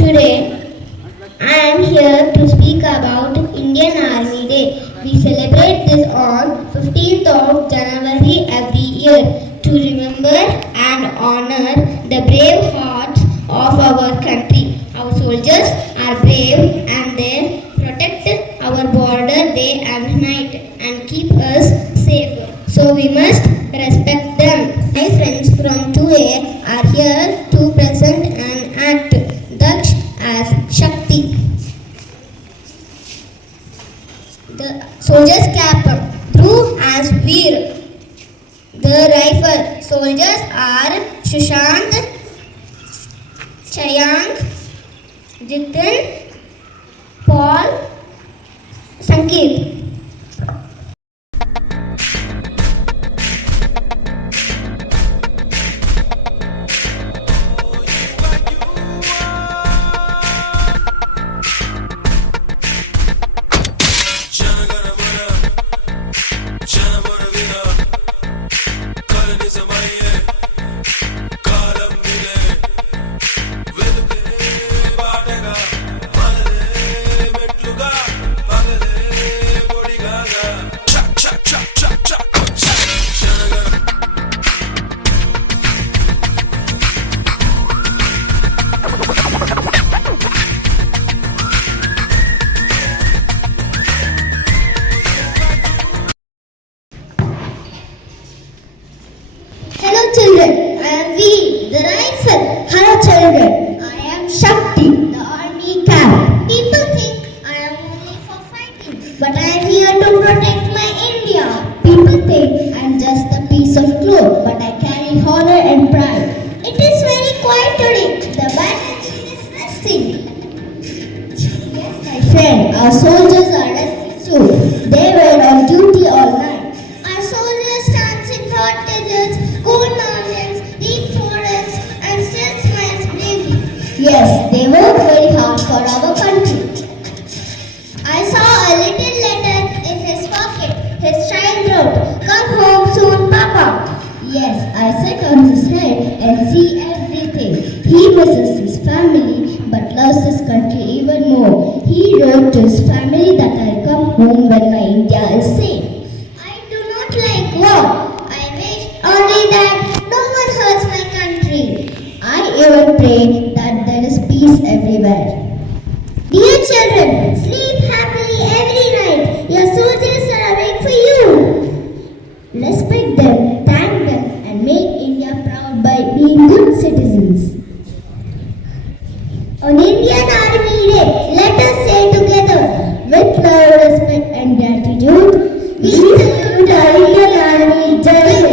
Today, I am here to speak about Indian Army Day. We celebrate this on 15th of January every year to remember and honor the brave hearts of our country. Our soldiers are brave and they protect our border day and night and keep us safe. So we must respect them. My friends from 2A are here to present an act Daksh as Shakti. The soldier's cap, Dhruv as Veer. The rifle soldiers are Shushant, Chayank, Jitin, Paul, Sankeet. Hello children, I am V, the rifle. Hello children, I am Shakti, the army cap. People think I am only for fighting, but I am here to protect my India. People think I am just a piece of cloth, but I carry honor and pride. It is very quiet today. The battle is resting. Yes, my friend, our soldiers are resting too. They were on duty all night. Our soldiers stands in hot deserts, cold mountains, deep forests, and still smiles bravely. Yes, they work very hard for our country. I saw a little letter in his pocket. His child wrote, "Come home soon, Papa." Yes, I sit on his head and see everything. He misses his family but loves his country even more. He wrote to his family that I'll come home when my India is safe. I do not like war. I wish only that no one hurts my country. I even pray that there is peace everywhere. Dear children, sleep happily every night. Your soldiers are awake for you. Respect them, thank them, and make India proud by being good citizens. On Indian Army Day, let us say together, with love, respect, and gratitude, we salute our Indian Army. Jai Hind.